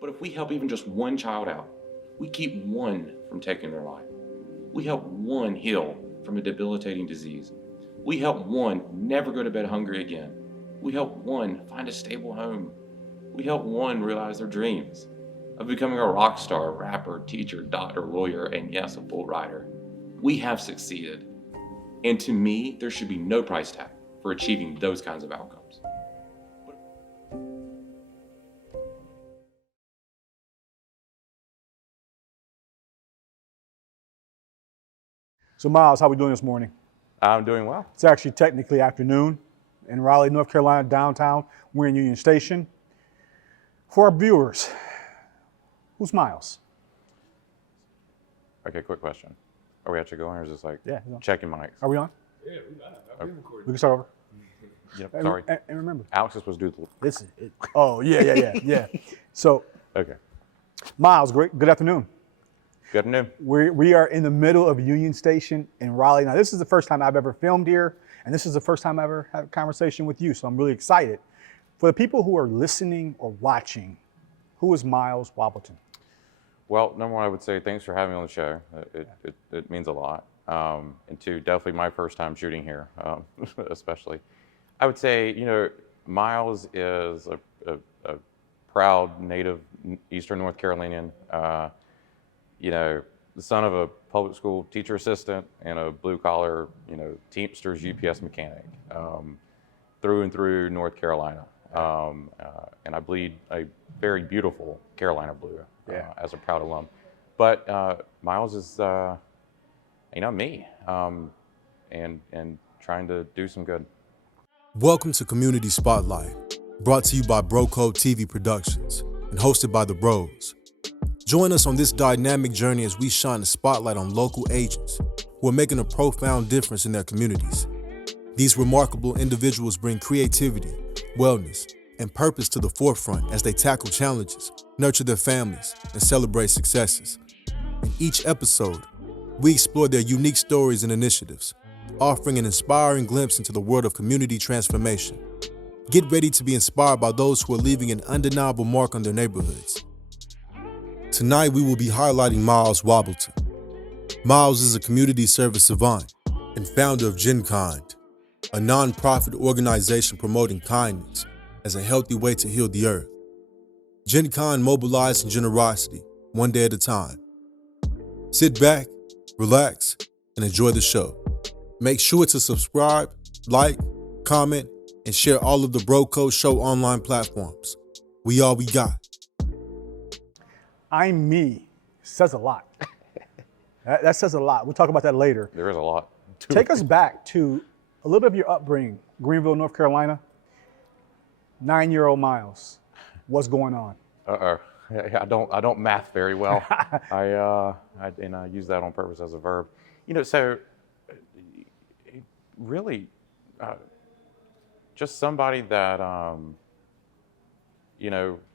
But if we help even just one child out, we keep one from taking their life. We help one heal from a debilitating disease. We help one never go to bed hungry again. We help one find a stable home. We help one realize their dreams of becoming a rock star, rapper, teacher, doctor, lawyer, and yes, a bull rider. We have succeeded. And to me, there should be no price tag for achieving those kinds of outcomes. So Miles, how we doing this morning? I'm doing well. It's actually technically afternoon in Raleigh, North Carolina, downtown. We're in Union Station. For our viewers, who's Miles? Okay, quick question. Are we actually going, or is this like Yeah, checking mics? Are we on? Yeah, we recording. We can start over. Yep, sorry. And remember, Alex is supposed to do the... this is it. Oh, yeah. So, Okay. Miles, good afternoon. Good afternoon. We are in the middle of Union Station in Raleigh. Now, this is the first time I've ever filmed here, and this is the first time I ever had a conversation with you, so I'm really excited. For the people who are listening or watching, who is Miles Wobbleton? Well, number one, I would say thanks for having me on the show. It means a lot. And two, definitely my first time shooting here, especially. I would say, Miles is a proud native Eastern North Carolinian, the son of a public school teacher assistant and a blue collar, Teamsters UPS mechanic, through and through North Carolina. And I bleed a very beautiful Carolina blue as a proud alum. But Miles is, me, and trying to do some good. Welcome to Community Spotlight, brought to you by Bro Code TV Productions and hosted by the Bros. Join us on this dynamic journey as we shine the spotlight on local agents who are making a profound difference in their communities. These remarkable individuals bring creativity, wellness, and purpose to the forefront as they tackle challenges, nurture their families, and celebrate successes. In each episode, we explore their unique stories and initiatives, offering an inspiring glimpse into the world of community transformation. Get ready to be inspired by those who are leaving an undeniable mark on their neighborhoods. Tonight, we will be highlighting Miles Wobbleton. Miles is a community service savant and founder of GenKind, a nonprofit organization promoting kindness as a healthy way to heal the earth. GenKind mobilizing generosity, one day at a time. Sit back, relax, and enjoy the show. Make sure to subscribe, like, comment, and share all of the Bro Code Show online platforms. We all we got. I'm me says a lot. That says a lot. We'll talk about that later. There is a lot. Take us back to a little bit of your upbringing. Greenville, North Carolina. 9-year-old Miles. What's going on? I don't math very well. I use that on purpose as a verb. So really, just somebody that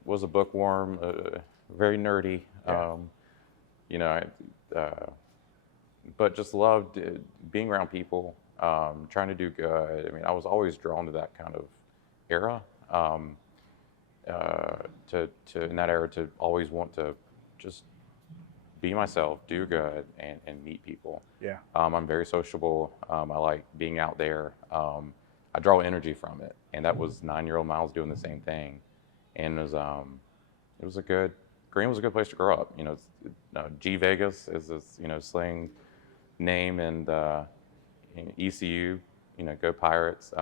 was a bookworm, very nerdy. But just loved being around people, trying to do good. I mean, I was always drawn to that kind of era. In that era, to always want to just be myself, do good, and meet people. Yeah. I'm very sociable. I like being out there. I draw energy from it, and that was 9-year-old Miles doing the same thing. And it was a good. Green was a good place to grow up. G Vegas is this slang name, and ECU. Go Pirates.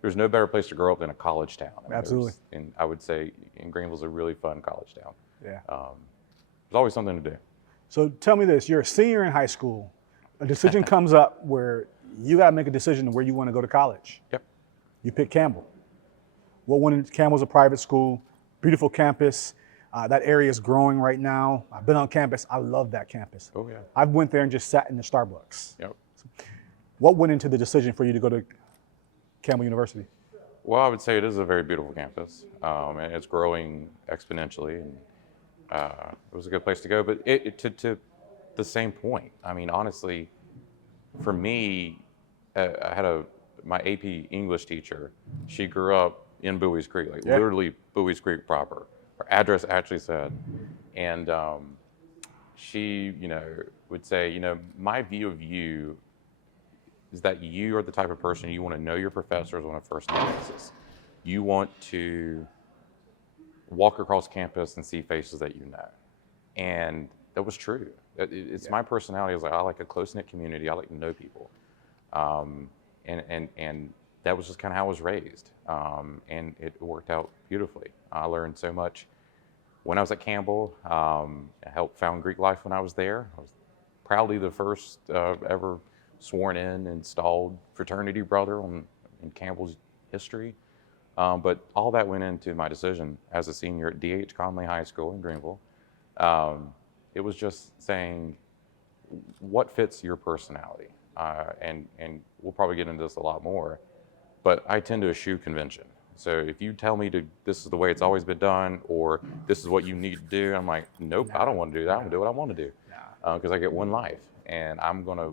There's no better place to grow up than a college town. Absolutely. And I would say Greenville's a really fun college town. Yeah. There's always something to do. So tell me this, you're a senior in high school. A decision comes up where you got to make a decision of where you want to go to college. Yep. You pick Campbell. Campbell's a private school, beautiful campus. That area is growing right now. I've been on campus. I love that campus. Oh, yeah. I went there and just sat in the Starbucks. Yep. What went into the decision for you to go to Campbell University? Well, I would say it is a very beautiful campus, and it's growing exponentially, and it was a good place to go. But to the same point, I mean, honestly, for me, I had my AP English teacher. She grew up in Bowie's Creek, literally Bowie's Creek proper. her address actually said. And she, would say, my view of you is that you are the type of person you want to know your professors on a first name basis. You want to walk across campus and see faces that you know. And that was true. It's my personality. I was like, I like a close-knit community. I like to know people. And that was just kind of how I was raised. And it worked out beautifully. I learned so much when I was at Campbell. I helped found Greek Life when I was there. I was proudly the first ever sworn in, installed fraternity brother in Campbell's history. But all that went into my decision as a senior at D.H. Conley High School in Greenville. It was just saying, what fits your personality? And we'll probably get into this a lot more, but I tend to eschew convention. So if you tell me this is the way it's always been done, or this is what you need to do, I'm like, nope, I don't want to do that. I'm gonna do what I want to do, because I get one life, and I'm gonna,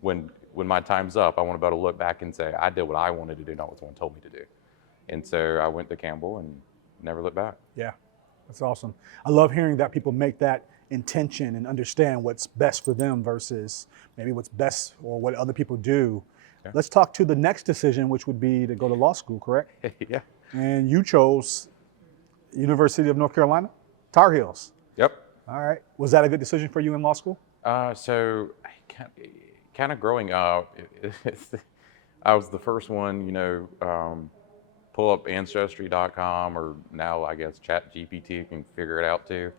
when my time's up, I want to be able to look back and say, I did what I wanted to do, not what someone told me to do. And so I went to Campbell and never looked back. Yeah, that's awesome. I love hearing that people make that intention and understand what's best for them versus maybe what's best or what other people do. Yeah. Let's talk to the next decision, which would be to go to law school, correct? Yeah. And you chose University of North Carolina, Tar Heels. Yep. All right. Was that a good decision for you in law school? So kind of growing up, I was the first one, pull up Ancestry.com, or now I guess ChatGPT can figure it out too.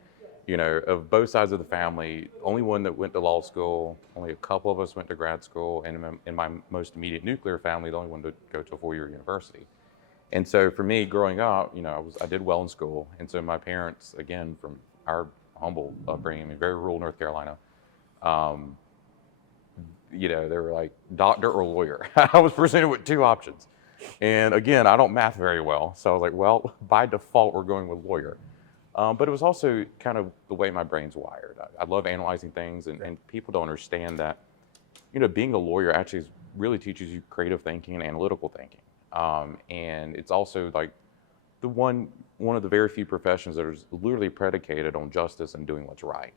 Of both sides of the family, only one that went to law school, only a couple of us went to grad school, and in my most immediate nuclear family, the only one to go to a 4-year university. And so for me, growing up, I did well in school, and so my parents, again, from our humble upbringing, very rural North Carolina, they were like doctor or lawyer. I was presented with 2 options. And again, I don't math very well. So I was like, well, by default, we're going with lawyer. But it was also kind of the way my brain's wired. I love analyzing things, and people don't understand that, being a lawyer actually really teaches you creative thinking and analytical thinking. And it's also like one of the very few professions that is literally predicated on justice and doing what's right.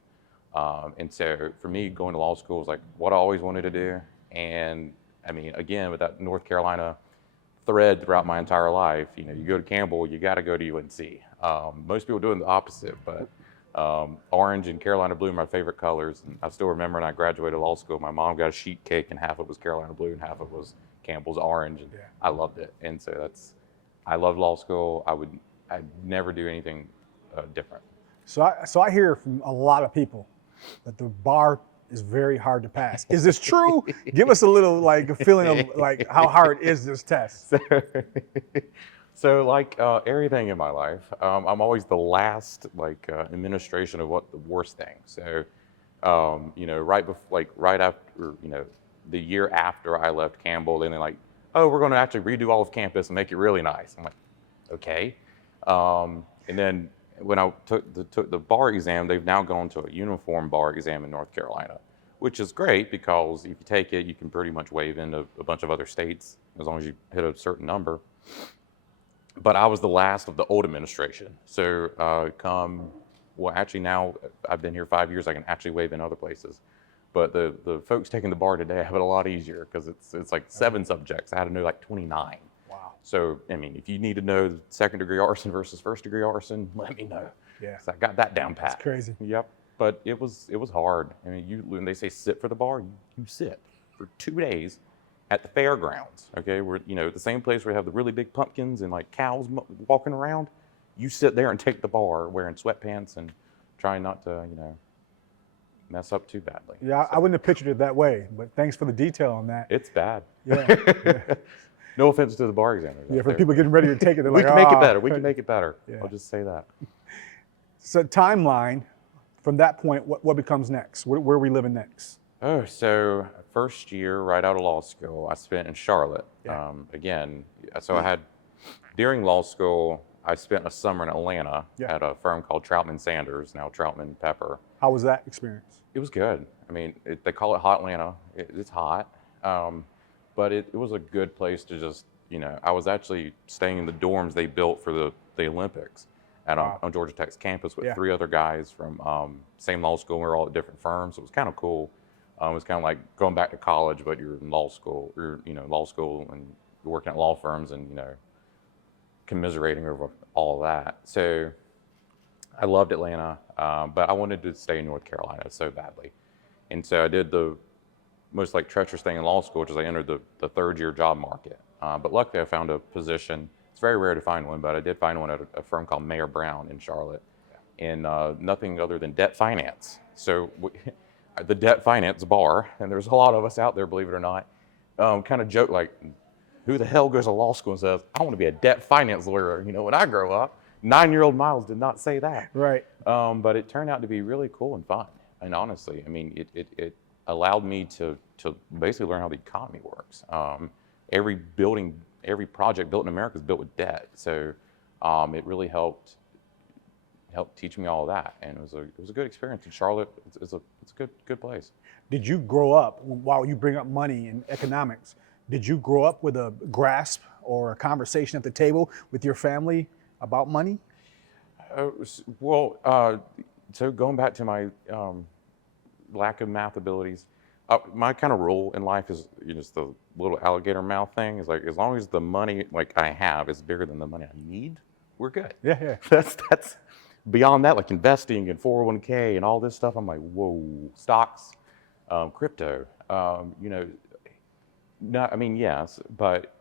And so for me, going to law school was like what I always wanted to do. And I mean, again, with that North Carolina thread throughout my entire life, you go to Campbell, you got to go to UNC. Most people doing the opposite, but orange and Carolina blue are my favorite colors. And I still remember when I graduated law school, my mom got a sheet cake, and half of it was Carolina blue and half of it was Campbell's orange, and I loved it. And so I love law school. I'd never do anything different. So I hear from a lot of people that the bar is very hard to pass. Is this true? Give us a little feeling of how hard is this test? So everything in my life, I'm always the last administration of what the worst thing. So right after the year after I left Campbell, then they're like, oh, we're going to actually redo all of campus and make it really nice. I'm like, okay. And then when I took the bar exam, they've now gone to a uniform bar exam in North Carolina, which is great because if you take it, you can pretty much waive into a bunch of other states as long as you hit a certain number. But I was the last of the old administration. So actually now I've been here 5 years, I can actually waive in other places. But the folks taking the bar today have it a lot easier because it's like 7 subjects. I had to know 29. Wow. So, I mean, if you need to know second-degree arson versus first-degree arson, let me know. Yeah. So I got that down pat. That's crazy. Yep. But it was hard. I mean, when they say sit for the bar, you sit for 2 days at the fairgrounds. Okay, where the same place where you have the really big pumpkins and cows walking around. You sit there and take the bar wearing sweatpants and trying not to mess up too badly. Yeah, I wouldn't have pictured it that way, but thanks for the detail on that. It's bad. Yeah. No offense to the bar examiners. Yeah, for the people getting ready to take it, they're we like, can make it better. We can make it better. Yeah. I'll just say that. So timeline, from that point, what becomes next? Where are we living next? Oh, so first year right out of law school, I spent in Charlotte. Yeah. Again, so I had, during law school, I spent a summer in Atlanta at a firm called Troutman Sanders, now Troutman Pepper. How was that experience? It was good. I mean, they call it Hot Atlanta. It's hot, but it was a good place to just, I was actually staying in the dorms they built for the Olympics. on Georgia Tech's campus with 3 other guys from same law school. We were all at different firms. So it was kind of cool. It was kind of like going back to college, but you're in law school, law school, and you're working at law firms, and commiserating over all of that. So I loved Atlanta, but I wanted to stay in North Carolina so badly, and so I did the most treacherous thing in law school, which is I entered the 3rd year job market. But luckily, I found a position. It's very rare to find one, but I did find one at a firm called Mayer Brown in Charlotte, in nothing other than debt finance. So the debt finance bar, and there's a lot of us out there, believe it or not, kind of joke who the hell goes to law school and says, I want to be a debt finance lawyer, when I grow up. 9-year-old Miles did not say that. Right. But it turned out to be really cool and fun. And honestly, it allowed me to basically learn how the economy works. Every project built in America is built with debt. So it really helped teach me all of that. And it was a good experience in Charlotte. It's a good place. Did you grow up, while you bring up money and economics, did you grow up with a grasp or a conversation at the table with your family about money? So going back to my lack of math abilities, my kind of rule in life is the little alligator mouth thing. Is as long as the money I have is bigger than the money I need, we're good. Yeah. That's beyond that, investing in 401k and all this stuff. I'm whoa, stocks, crypto. Yes, but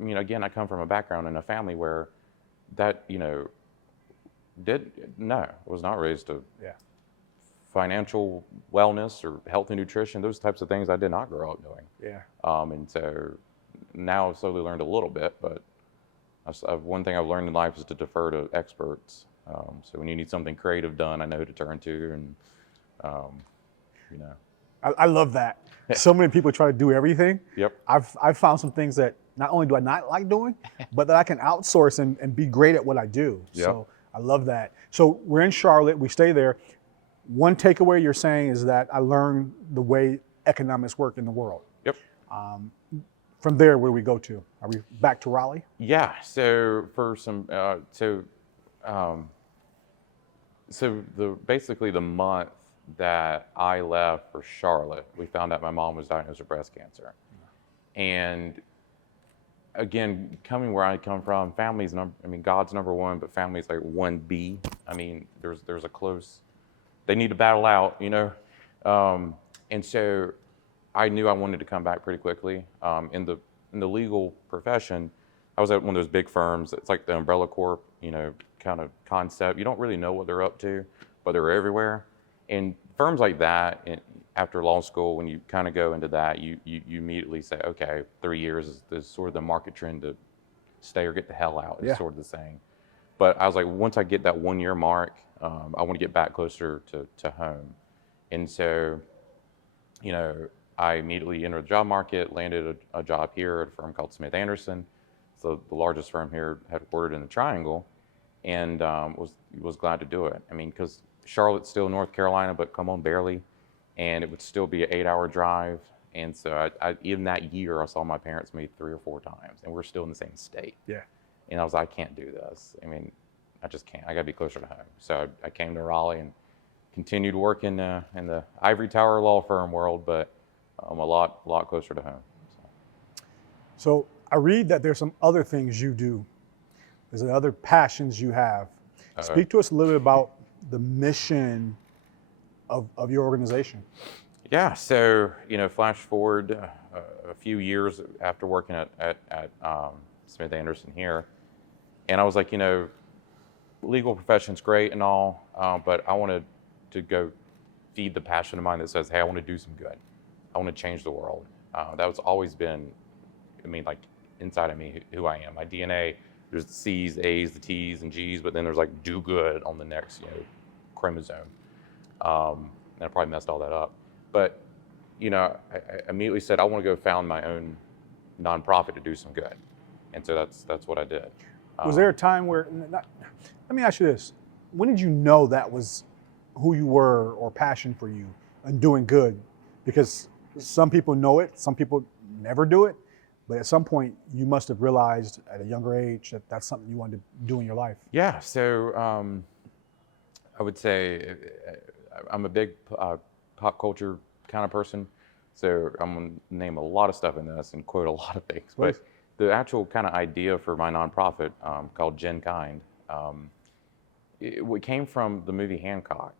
again, I come from a background in a family where that was not raised to financial wellness or health and nutrition, those types of things I did not grow up doing. Yeah. And so now I've slowly learned a little bit, but one thing I've learned in life is to defer to experts. So when you need something creative done, I know who to turn to, and I love that. So many people try to do everything. Yep. I've found some things that not only do I not like doing, but that I can outsource and be great at what I do. Yep. So I love that. So we're in Charlotte, we stay there. One takeaway you're saying is that I learned the way economics work in the world. Yep. From there, where do we go to? Are we back to Raleigh? Yeah. So for some, basically the month that I left for Charlotte, we found out my mom was diagnosed with breast cancer. And again, coming where I come from, family's God's number one, but family's 1B. There's a close, they need to battle out, and so I knew I wanted to come back pretty quickly. In the legal profession, I was at one of those big firms. It's like the umbrella corp, kind of concept. You don't really know what they're up to, but they're everywhere. And firms like that, after law school, when you kind of go into that, you immediately say, okay, 3 years is sort of the market trend to stay or get the hell out, is sort of the saying. But I was once I get that 1 year mark, I want to get back closer to home. And so, I immediately entered the job market, landed a job here at a firm called Smith Anderson. So the largest firm here, headquartered in the Triangle, and was glad to do it. Because Charlotte's still North Carolina, but come on, barely. And it would still be an 8-hour drive. And so even that year, I saw my parents meet 3 or 4 times, and we're still in the same state. Yeah. And I was I can't do this. I just can't. I got to be closer to home. So I came to Raleigh and continued working in the ivory tower law firm world, but a lot closer to home. So I read that there's some other things you do. There's other passions you have. Speak to us a little bit about the mission of your organization. Yeah, so flash forward a few years after working at Smith Anderson here, and I was legal profession's great and all, but I wanted to go feed the passion of mine that says, hey, I want to do some good. I want to change the world. That was always been, inside of me, who I am. My DNA, there's the C's, the A's, the T's, and G's, but then there's do good on the next, chromosome. And I probably messed all that up. But, I immediately said, I want to go found my own nonprofit to do some good. And so that's what I did. Was there a time where, let me ask you this. When did you know that was who you were or passion for you and doing good? Because some people know it, some people never do it. But at some point, you must have realized at a younger age that that's something you wanted to do in your life. Yeah, so I would say I'm a big pop culture kind of person. So I'm going to name a lot of stuff in this and quote a lot of things. Please. But the actual kind of idea for my nonprofit called Gen Kind, it came from the movie Hancock.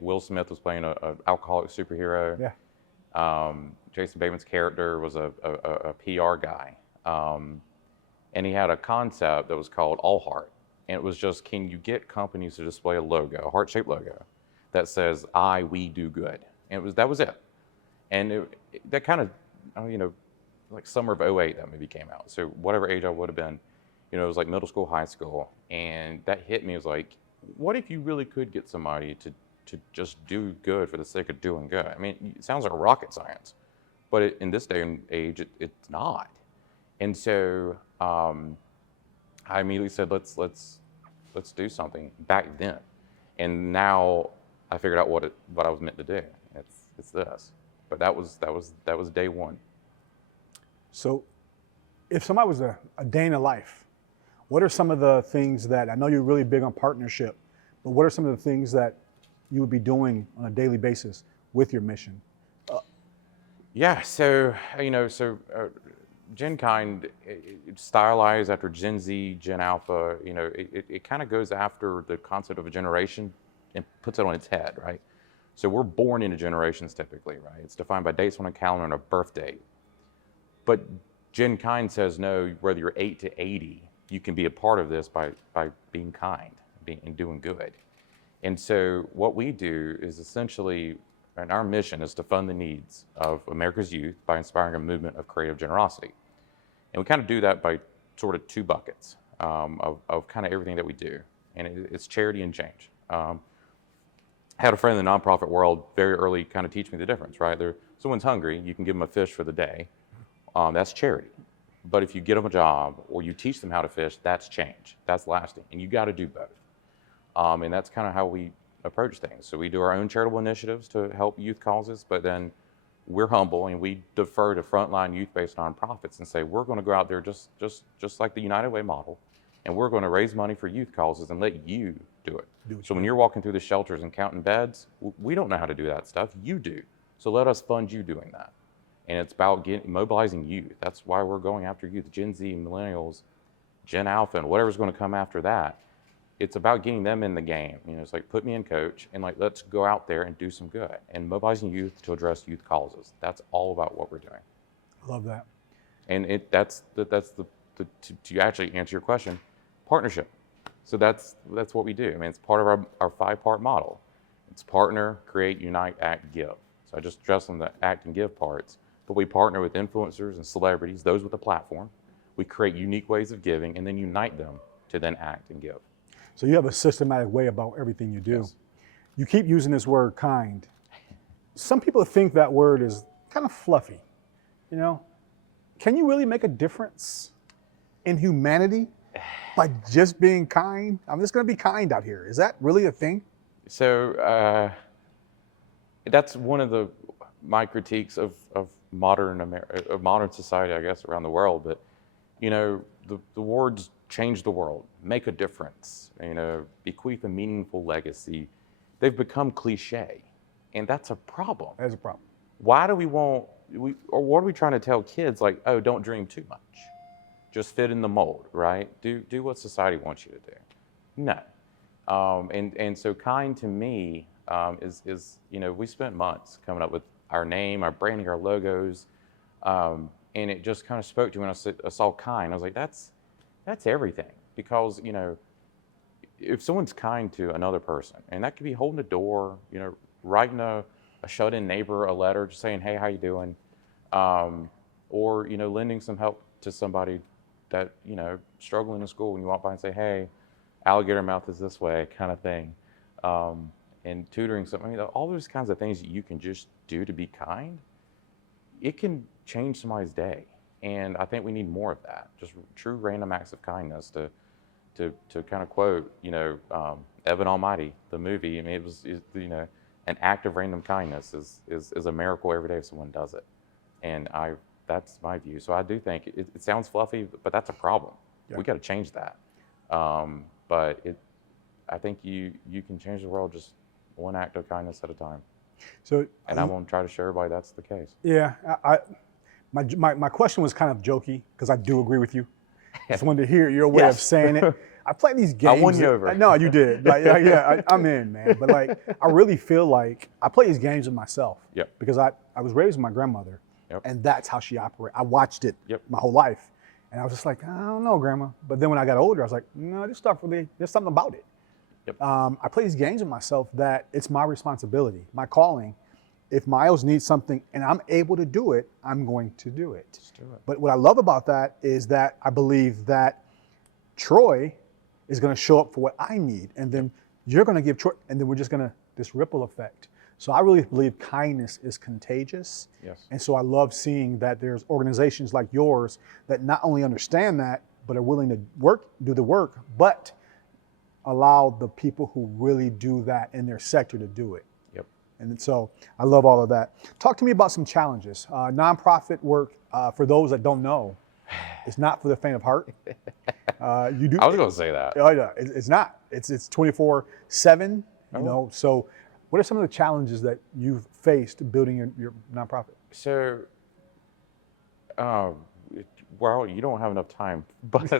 Will Smith was playing an alcoholic superhero. Yeah. Jason Bateman's character was a PR guy. And he had a concept that was called All Heart. And it was just, can you get companies to display a logo, a heart-shaped logo, that says, we do good. And that was it. And that kind of, like summer of '08, that movie came out. So whatever age I would have been, it was like middle school, high school. And that hit me. It was like, what if you really could get somebody to just do good for the sake of doing good? I mean, it sounds like rocket science, but in this day and age, it's not. And so I immediately said, let's do something back then. And now I figured out what I was meant to do. It's this. But that was day one. So if somebody was a day in a life, what are some of the things that, I know you're really big on partnership, but what are some of the things that you would be doing on a daily basis with your mission? Yeah, so, Gen Kind, it's stylized after Gen Z, Gen Alpha, it kind of goes after the concept of a generation and puts it on its head, right? So we're born into generations typically, right? It's defined by dates on a calendar and a birth date. But Gen Kind says, no, whether you're 8 to 80, you can be a part of this by being kind and doing good. And so what we do is essentially, and our mission is to fund the needs of America's youth by inspiring a movement of creative generosity. And we kind of do that by sort of two buckets of kind of everything that we do. And it's charity and change. I had a friend in the nonprofit world very early kind of teach me the difference, right? Someone's hungry, you can give them a fish for the day. That's charity. But if you get them a job or you teach them how to fish, that's change. That's lasting. And you got to do both. And that's kind of how we approach things. So we do our own charitable initiatives to help youth causes, but then we're humble and we defer to frontline youth-based nonprofits and say, we're going to go out there just like the United Way model, and we're going to raise money for youth causes and let you do it. So when you're walking through the shelters and counting beds, we don't know how to do that stuff. You do. So let us fund you doing that. And it's about mobilizing youth. That's why we're going after youth, Gen Z, millennials, Gen Alpha, and whatever's going to come after that. It's about getting them in the game. It's like, put me in, coach, and like, let's go out there and do some good. And mobilizing youth to address youth causes. That's all about what we're doing. I love that. And to actually answer your question, partnership. So that's what we do. I mean, it's part of our 5-part model. It's partner, create, unite, act, give. So I just stress on the act and give parts. But we partner with influencers and celebrities, those with a platform. We create unique ways of giving and then unite them to then act and give. So you have a systematic way about everything you do. Yes. You keep using this word kind. Some people think that word is kind of fluffy. Can you really make a difference in humanity by just being kind? I'm just going to be kind out here. Is that really a thing? So that's one of my critiques of modern society, I guess, around the world. But the words change the world, make a difference, bequeath a meaningful legacy. They've become cliche, and that's a problem. That's a problem. Why do or what are we trying to tell kids? Like, oh, don't dream too much. Just fit in the mold, right? Do what society wants you to do. No. And so kind to me is we spent months coming up with our name, our branding, our logos, and it just kind of spoke to me when I saw kind. I was like, that's everything. Because, if someone's kind to another person, and that could be holding a door, writing a shut-in neighbor a letter, just saying, hey, how you doing? Or, lending some help to somebody that, struggling in school, when you walk by and say, hey, alligator mouth is this way, kind of thing. And tutoring something, all those kinds of things that you can just do to be kind, it can change somebody's day. And I think we need more of that, just true random acts of kindness to kind of quote, Evan Almighty, the movie. I mean, it was an act of random kindness is a miracle every day if someone does it. And that's my view. So I do think it sounds fluffy, but that's a problem. Yeah. We got to change that. But I think you can change the world just one act of kindness at a time. So, And I'm going to try to show everybody that's the case. yeah, my question was kind of jokey because I do agree with you. Just wanted to hear your way of Yes. saying it. I play these games. I won you over. No, you did. Like, yeah, I'm in, man. But like, I really feel like I play these games with myself. Yep. Because I was raised with my grandmother, Yep. and that's how she operates. I watched it Yep. my whole life, and I was just like, I don't know, Grandma. But then when I got older, I was like, no, this stuff really, there's something about it. Yep. I play these games with myself that it's my responsibility, my calling. If Miles needs something and I'm able to do it, I'm going to do it. Just do it. But what I love about that is that I believe that Troy is going to show up for what I need, and then you're going to give Troy, and then we're just going to, this ripple effect. So I really believe kindness is contagious. Yes. And so I love seeing that there's organizations like yours that not only understand that, but are willing to do the work, but allow the people who really do that in their sector to do it. Yep. And so I love all of that. Talk to me about some challenges. Nonprofit work, for those that don't know, it's not for the faint of heart. You do. I was going to say that. Oh yeah, it's not. It's 24/7. You know. So, what are some of the challenges that you've faced building your nonprofit? So, well, you don't have enough time, but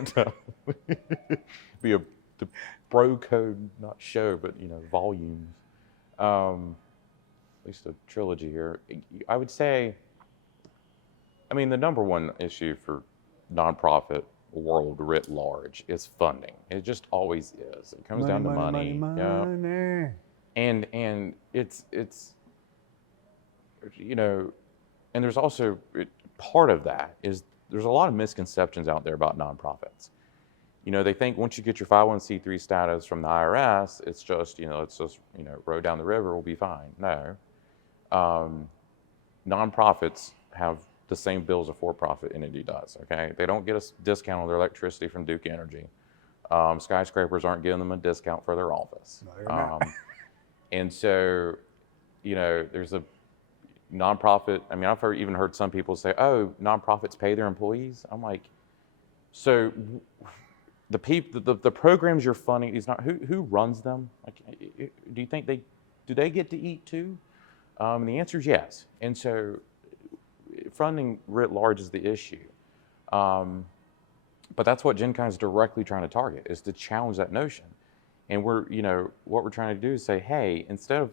be the bro code, not show, but volumes. At least a trilogy here. I would say, I mean, the number one issue for nonprofit world writ large is funding. It just always is. It comes down to money. Yeah. And it's and there's also part of that is there's a lot of misconceptions out there about nonprofits. They think once you get your 501c3 status from the IRS, it's just row down the river, we'll be fine. No. Nonprofits have the same bills a for-profit entity does, okay? They don't get a discount on their electricity from Duke Energy. Skyscrapers aren't giving them a discount for their office. No, they're not. And so, there's a nonprofit, I mean, I've even heard some people say, oh, nonprofits pay their employees. I'm like, so the programs you're funding is not, who runs them? Like, do you think do they get to eat too? And the answer is yes. And so funding writ large is the issue. But that's what GenKind is directly trying to target, is to challenge that notion. And what we're trying to do is say, hey, instead of,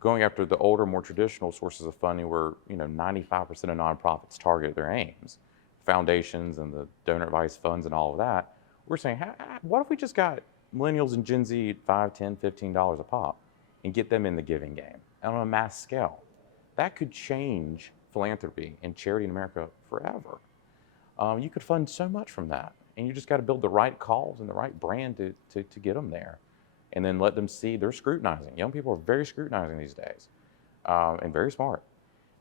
going after the older, more traditional sources of funding where, 95% of nonprofits target their aims, foundations and the donor advice funds and all of that, we're saying, what if we just got millennials and Gen Z at $5, $10, $15 a pop and get them in the giving game on a mass scale? That could change philanthropy and charity in America forever. You could fund so much from that, and you just got to build the right cause and the right brand to get them there, and then let them see they're scrutinizing. Young people are very scrutinizing these days, and very smart.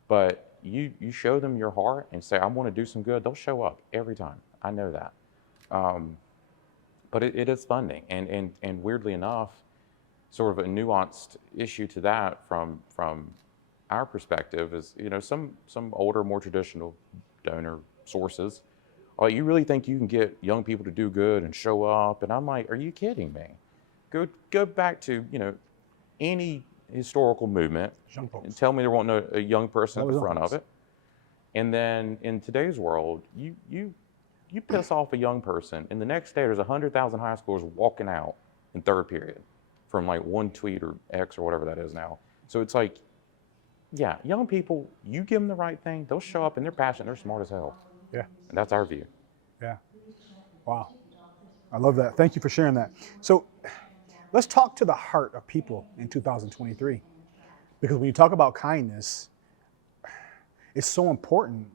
But you show them your heart and say, I want to do some good, they'll show up every time. I know that. But it is funding, and weirdly enough, sort of a nuanced issue to that from our perspective is, some older, more traditional donor sources are like, you really think you can get young people to do good and show up? And I'm like, are you kidding me? Go back to, any historical movement and tell me there wasn't a young person at the front of it. And then in today's world, you piss off a young person, and the next day there's 100,000 high schoolers walking out in third period from like one tweet or X or whatever that is now. So it's like, yeah, young people, you give them the right thing, they'll show up and they're passionate, they're smart as hell. Yeah. And that's our view. Yeah. Wow. I love that. Thank you for sharing that. So let's talk to the heart of people in 2023. Because when you talk about kindness, it's so important,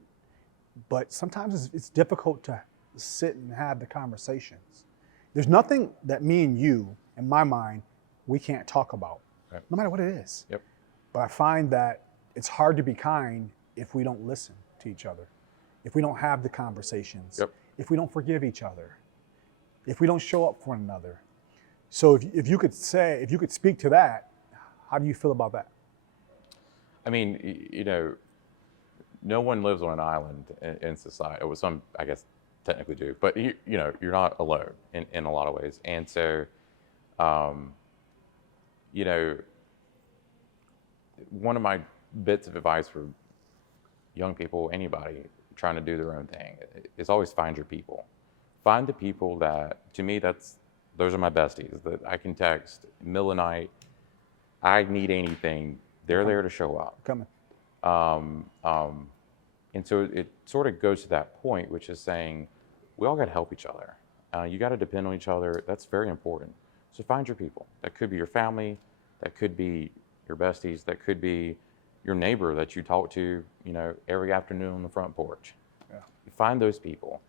but sometimes it's difficult to sit and have the conversations. There's nothing that me and you, in my mind, we can't talk about, right, no matter what it is. Yep. But I find that it's hard to be kind if we don't listen to each other, if we don't have the conversations, Yep, if we don't forgive each other, if we don't show up for one another. So if you could speak to that, how do you feel about that? I mean, no one lives on an island in society. Or some, I guess, technically do, but you know, you're not alone in a lot of ways. And so, you know, one of my bits of advice for young people, anybody trying to do their own thing, is always find your people. Find the people that, to me, those are my besties that I can text middle of the night. I need anything, they're there to show up. Coming. And so it sort of goes to that point, which is saying, we all got to help each other. You got to depend on each other. That's very important. So find your people. That could be your family. That could be your besties. That could be your neighbor that you talk to, you know, every afternoon on the front porch. Yeah. You find those people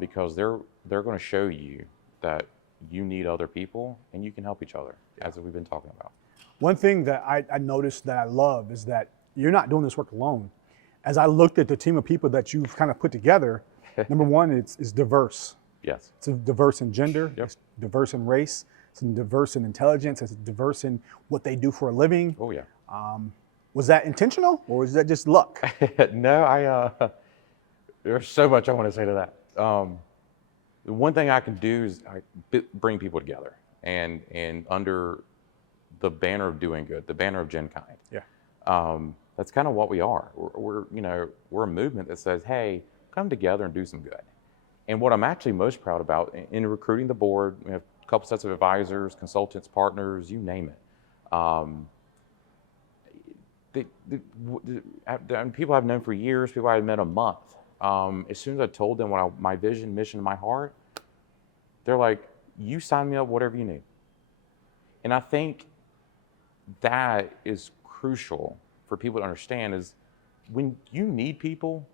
because they're going to show you that you need other people and you can help each other, as we've been talking about. One thing that I noticed that I love is that you're not doing this work alone. As I looked at the team of people that you've kind of put together, number one, it's diverse. Yes. It's diverse in gender, Yep. it's diverse in race, it's diverse in intelligence, it's diverse in what they do for a living. Oh, yeah. Was that intentional or was that just luck? No, there's so much I want to say to that. The one thing I can do is bring people together and under the banner of doing good, the banner of Gen Kind. Yeah. That's kind of what we are. We're a movement that says, hey, come together and do some good. And what I'm actually most proud about in recruiting the board, we have a couple sets of advisors, consultants, partners, you name it. People I've known for years, people I've met a month. As soon as I told them my vision, mission, my heart, they're like, you sign me up, whatever you need. And I think that is crucial for people to understand is when you need people,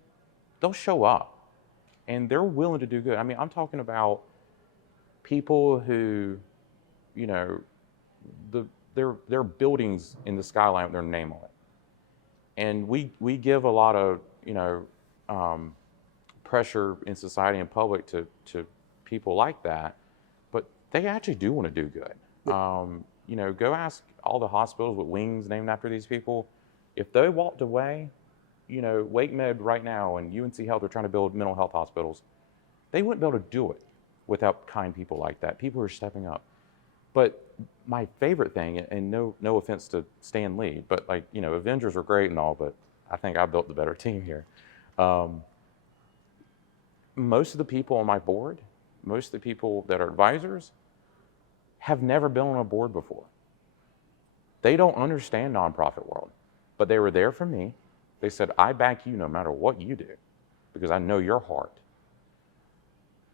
they'll show up and they're willing to do good. I mean, I'm talking about people who, you know, their buildings in the skyline with their name on it. And we give a lot of, you know, pressure in society and public to people like that, but they actually do want to do good. You know, go ask all the hospitals with wings named after these people. If they walked away, you know, Wake Med right now and UNC Health are trying to build mental health hospitals, they wouldn't be able to do it without kind people like that, people who are stepping up. But my favorite thing, and no offense to Stan Lee, but like, you know, Avengers are great and all, but I think I built the better team here. Most of the people on my board, most of the people that are advisors, have never been on a board before. They don't understand nonprofit world, but they were there for me. They said, I back you no matter what you do, because I know your heart.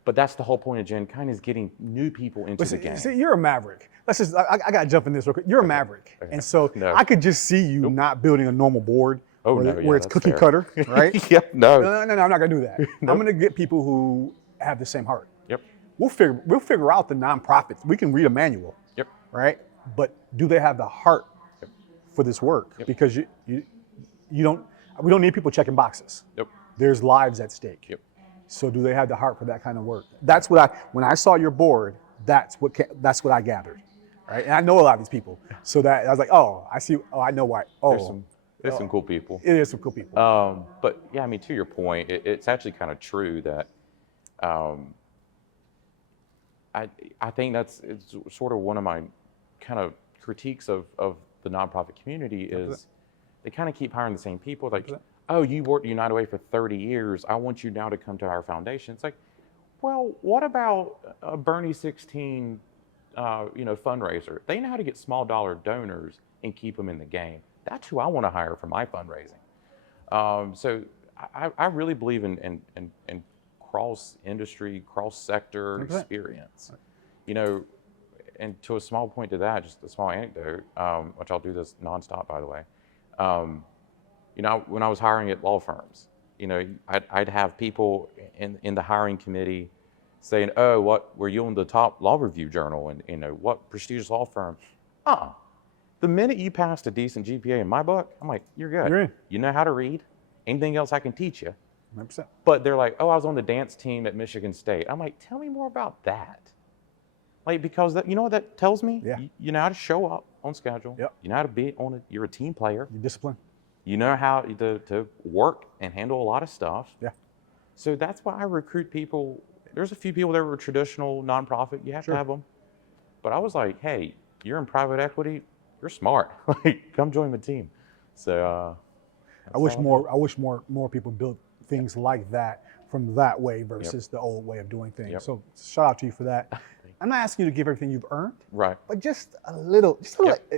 But that's the whole point of Gen Kind, is getting new people into the game. See, you're a maverick. Let's just, I got to jump in this real quick. You're a maverick. Okay. And so No. I could just see you not building a normal board where it's that's cookie fair. cutter, right? Yep, no. No, I'm not going to do that. Nope. I'm going to get people who have the same heart. Yep, We'll figure out the nonprofits. We can read a manual, yep, right? But do they have the heart for this work? Yep. Because we don't need people checking boxes. yep, There's lives at stake. yep. So do they have the heart for that kind of work? That's what when I saw your board, that's what I gathered, right? And I know a lot of these people, so that I was like, oh, I see. Oh, I know why. Oh, There's some cool people. it is some cool people. But yeah, I mean, to your point, it's actually kind of true that I think it's sort of one of my kind of critiques of the nonprofit community is they kind of keep hiring the same people. Like, oh, you worked at United Way for 30 years. I want you now to come to our foundation. It's like, well, what about a Bernie 16, fundraiser? They know how to get small dollar donors and keep them in the game. That's who I want to hire for my fundraising. So I really believe in cross industry, cross sector experience. You know, and to a small point to that, just a small anecdote, which I'll do this nonstop, by the way. You know, when I was hiring at law firms, you know, I'd have people in the hiring committee saying, oh, what, were you on the top law review journal? And, you know, what prestigious law firm? The minute you passed a decent GPA in my book, I'm like, you're good. You're in. You know how to read. Anything else I can teach you. 100%. But they're like, oh, I was on the dance team at Michigan State. I'm like, tell me more about that. Like, because you know what that tells me? Yeah. You know how to show up on schedule. Yep. You know how to be on it. You're a team player. You're disciplined. You know how to work and handle a lot of stuff. Yeah. So that's why I recruit people. There's a few people that were traditional nonprofit. You have to have them. But I was like, hey, you're in private equity. You're smart. Like, come join the team. So I wish more people built things like that from that way versus the old way of doing things. Yep. So shout out to you for that. I'm not asking you to give everything you've earned, Right. but just a little.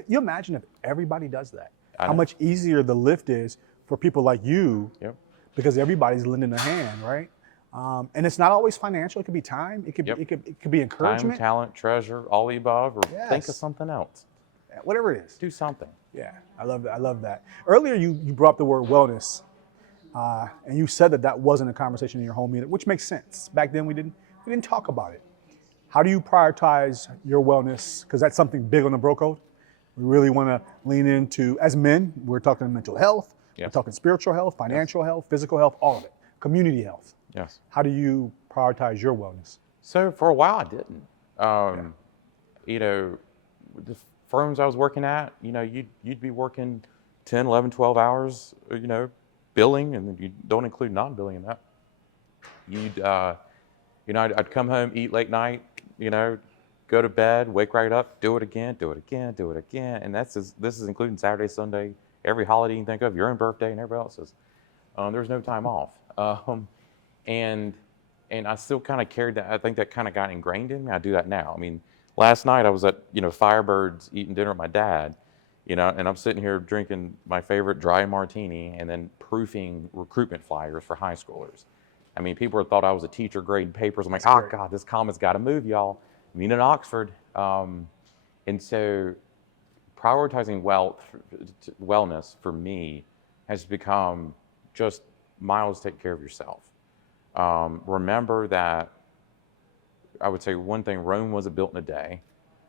You imagine if everybody does that, I how know. much easier the lift is for people like you, Yep. because everybody's lending a hand, right? And it's not always financial. It could be time. It could Yep. it could be Time, encouragement. talent, treasure, all the above, or think of Yes. something else. Whatever it is. Do something. Yeah, I love that. I love that. Earlier, you brought up the word wellness, and you said that wasn't a conversation in your home either, which makes sense. Back then, we didn't talk about it. How do you prioritize your wellness? Because that's something big on the Bro Code. We really want to lean into, as men, we're talking mental health, we're Yes. talking spiritual health, financial health, physical health, all of it, community health. Yes. How do you prioritize your wellness? So for a while I didn't. You know, the firms I was working at, you know, you'd be working 10, 11, 12 hours, you know, billing, and you don't include non-billing in that. You'd, you know, I'd come home, eat late night, you know, go to bed, wake right up, do it again, do it again, do it again. And this is including Saturday, Sunday, every holiday you can think of, your own birthday and everybody else's. There's no time off. And I still kind of carried that. I think that kind of got ingrained in me. I do that now. I mean, last night I was at, you know, Firebirds eating dinner with my dad, you know, and I'm sitting here drinking my favorite dry martini and then proofing recruitment flyers for high schoolers. I mean, people thought I was a teacher grading papers. I'm like, oh God, this comment's got to move, y'all. I mean, in Oxford. And so prioritizing wellness for me has become just, Miles, take care of yourself. Remember that, I would say one thing, Rome wasn't built in a day,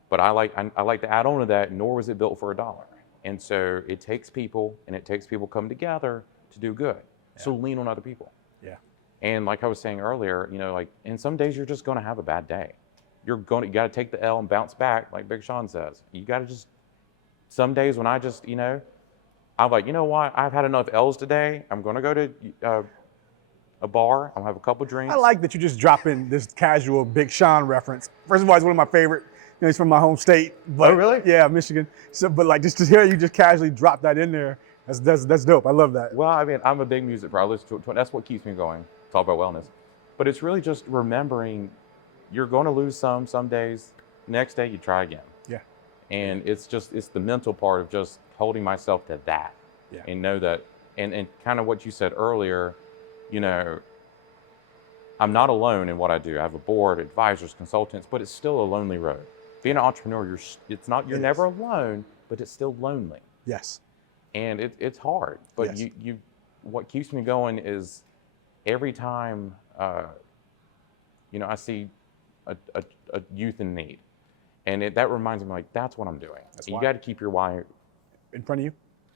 but I like to add on to that, nor was it built for $1. And so it takes people, and it takes people come together to do good. Yeah. So lean on other people. Yeah. And like I was saying earlier, you know, like, and some days you're just going to have a bad day. You got to take the L and bounce back, like Big Sean says. You got to just, some days when I just, you know, I'm like, you know what, I've had enough L's today. I'm going to go to a bar. I'm gonna have a couple drinks. I like that you just drop in this casual Big Sean reference. First of all, he's one of my favorite. You know, he's from my home state. But, oh, really? Yeah, Michigan. So, but like just to hear you just casually drop that in there, that's dope. I love that. Well, I mean, I'm a big music fan. I listen to it. That's what keeps me going. Talk about wellness, but it's really just remembering you're going to lose some days. Next day, you try again. Yeah. And it's the mental part of just holding myself to that. Yeah. And know that, and kind of what you said earlier. You know, I'm not alone in what I do. I have a board, advisors, consultants, but it's still a lonely road. Being an entrepreneur, you're never alone, but it's still lonely. Yes. And it's hard. But yes. What keeps me going is every time, you know, I see a youth in need, and that reminds me, like, that's what I'm doing. You got to keep your why in front of you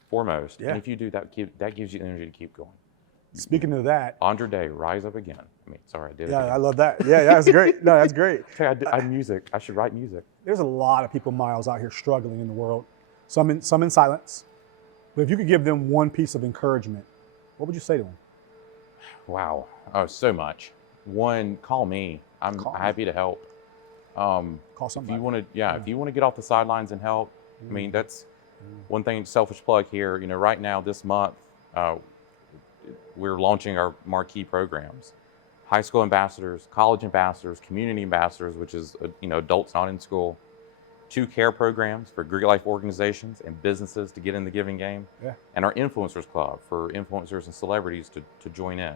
foremost. Yeah. And if you do that, that gives you energy to keep going. Speaking of that, Andre Day, rise up again. I mean, sorry, I did it. Yeah, again. I love that. Yeah, that's great. No, that's great. Hey, I music. I should write music. There's a lot of people, Miles, out here struggling in the world. Some in silence. But if you could give them one piece of encouragement, what would you say to them? Wow. Oh, so much. One, call me. I'm happy to help. Call somebody. If you want to, if you want to get off the sidelines and help, I mean, that's one thing. Selfish plug here. You know, right now this month, we're launching our marquee programs: high school ambassadors, college ambassadors, community ambassadors, which is you know, adults not in school. 2 care programs for Greek life organizations and businesses to get in the giving game, and our influencers club for influencers and celebrities to join in.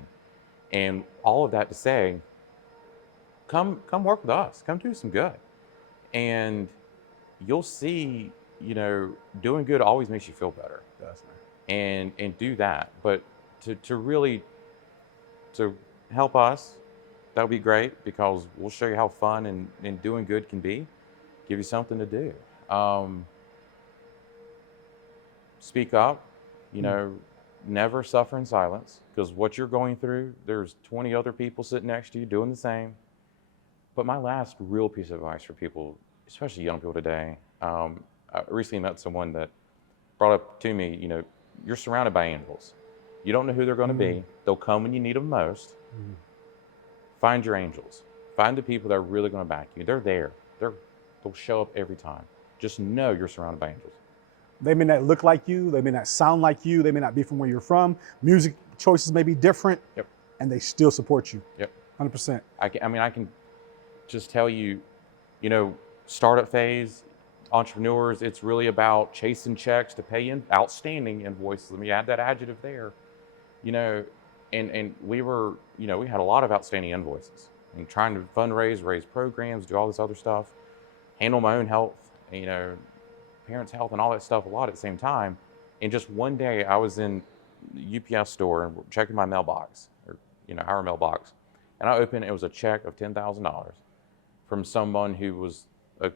And all of that to say, come work with us, come do some good, and you'll see, you know, doing good always makes you feel better. And do that, but to really help us, that would be great, because we'll show you how fun and doing good can be. Give you something to do. Speak up, you know, never suffer in silence, because what you're going through, there's 20 other people sitting next to you doing the same. But my last real piece of advice for people, especially young people today, I recently met someone that brought up to me, you know, you're surrounded by angels. You don't know who they're going to be. They'll come when you need them most. Find your angels. Find the people that are really going to back you. They're there. They'll show up every time. Just know you're surrounded by angels. They may not look like you. They may not sound like you. They may not be from where you're from. Music choices may be different. Yep. And they still support you. Yep. 100%. I can just tell you, startup phase, entrepreneurs, it's really about chasing checks to pay in outstanding invoices. Let me add that adjective there. And we had a lot of outstanding invoices and trying to fundraise, raise programs, do all this other stuff, handle my own health, parents' health and all that stuff a lot at the same time. And just one day I was in the UPS store and checking my mailbox, or our mailbox, and I opened it. It was a check of $10,000 from someone who was a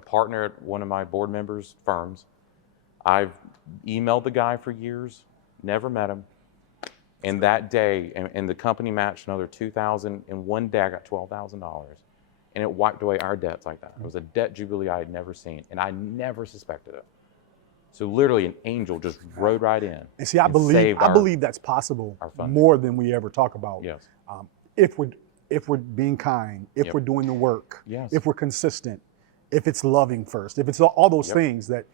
partner at one of my board members' firms. I've emailed the guy for years, never met him. And that day, and the company matched another $2,000. In one day, I got $12,000. And it wiped away our debts like that. It was a debt jubilee I had never seen, and I never suspected it. So literally, an angel just rode right in. And see, I believe that's possible more than we ever talk about. Yes. If we're being kind, if we're doing the work, if we're consistent, if it's loving first, if it's all those things that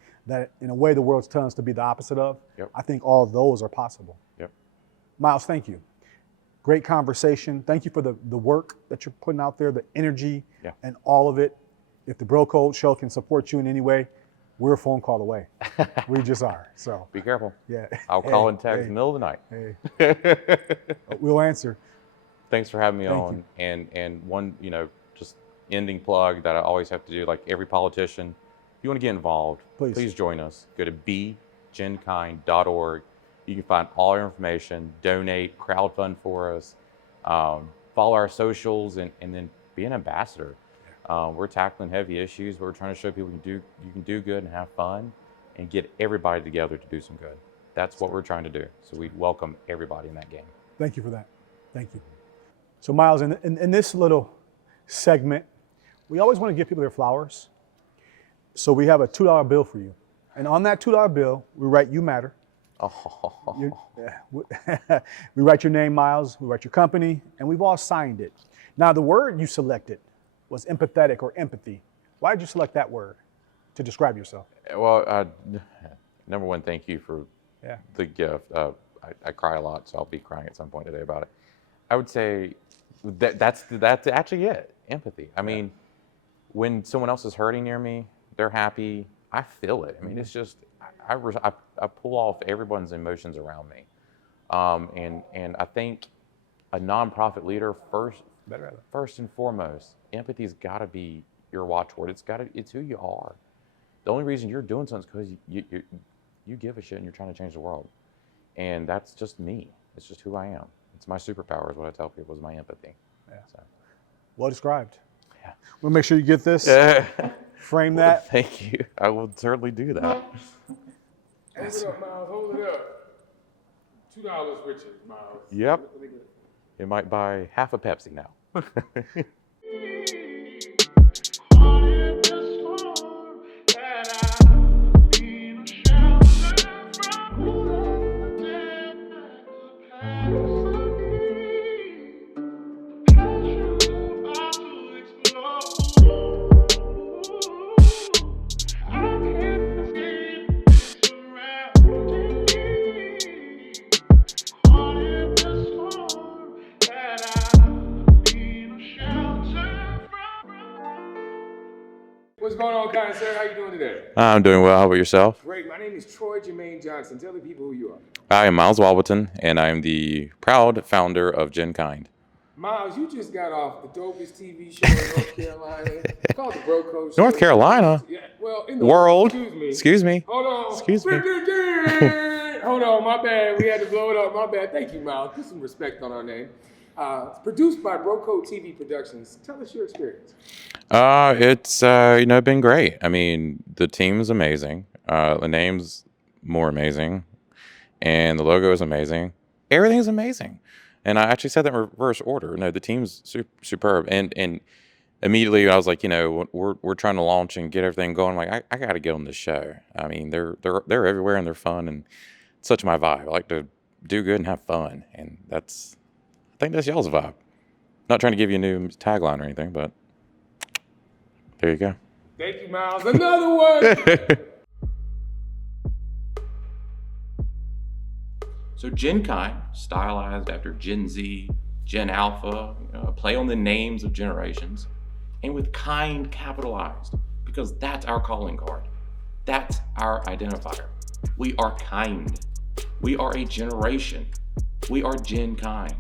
in a way the world's telling us to be the opposite of, I think all of those are possible. Yep. Miles, thank you. Great conversation. Thank you for the work that you're putting out there, the energy and all of it. If the Bro Code Show can support you in any way, we're a phone call away. We just are. So be careful. Yeah. I'll call and text in the middle of the night. Hey. We'll answer. Thanks for having me on. You. And one, just ending plug that I always have to do, like every politician, if you want to get involved, please join us. Go to begenkind.org. You can find all our information, donate, crowdfund for us, follow our socials, and then be an ambassador. We're tackling heavy issues. We're trying to show people you can do good and have fun and get everybody together to do some good. That's what we're trying to do. So we welcome everybody in that game. Thank you for that. Thank you. So Miles, in this little segment, we always want to give people their flowers. So we have a $2 bill for you. And on that $2 bill, we write "You Matter." We write your name, Miles, we write your company, and we've all signed it. Now, the word you selected was empathetic or empathy. Why did you select that word to describe yourself? Well, number one, thank you for the gift. I cry a lot, so I'll be crying at some point today about it. I would say that's actually it, empathy. I mean, when someone else is hurting near me, they're happy, I feel it. I mean, it's just, I pull off everyone's emotions around me. And I think a nonprofit leader, first and foremost, empathy's got to be your watchword. It's who you are. The only reason you're doing something is because you give a shit and you're trying to change the world. And that's just me. It's just who I am. It's my superpower is what I tell people is my empathy. Yeah. So. Well described. Yeah. We'll make sure you get this. Frame that. Thank you. I will certainly do that. Hold it up, Miles. Hold it up. $2 richer, Miles. Yep. It might buy half a Pepsi now. What's going on, kind sir? How you doing today? I'm doing well. How about yourself? Great. My name is Troy Jermaine Johnson. Tell the people who you are. I am Miles Wobbleton, and I am the proud founder of GenKind. Miles, you just got off the dopest TV show in North Carolina. It's called the Bro Code Show. North Carolina? Yeah, well, in the World? Excuse me. Excuse me. Hold on. Excuse me. Hold on, my bad. We had to blow it up. My bad. Thank you, Miles. Put some respect on our name. It's produced by Bro Code TV Productions. Tell us your experience. It's been great. I mean, the team is amazing. The name's more amazing, and the logo is amazing. Everything's amazing. And I actually said that in reverse order. No, the team's superb. And immediately I was like, we're trying to launch and get everything going. I'm like, I got to get on this show. I mean, they're everywhere and they're fun, and such my vibe. I like to do good and have fun, and I think that's y'all's vibe. Not trying to give you a new tagline or anything, but there you go. Thank you, Miles. Another one. So Gen Chi, stylized after Gen Z, Gen Alpha, a play on the names of generations, and with kind capitalized, because that's our calling card. That's our identifier. We are kind. We are a generation. We are Gen Kind.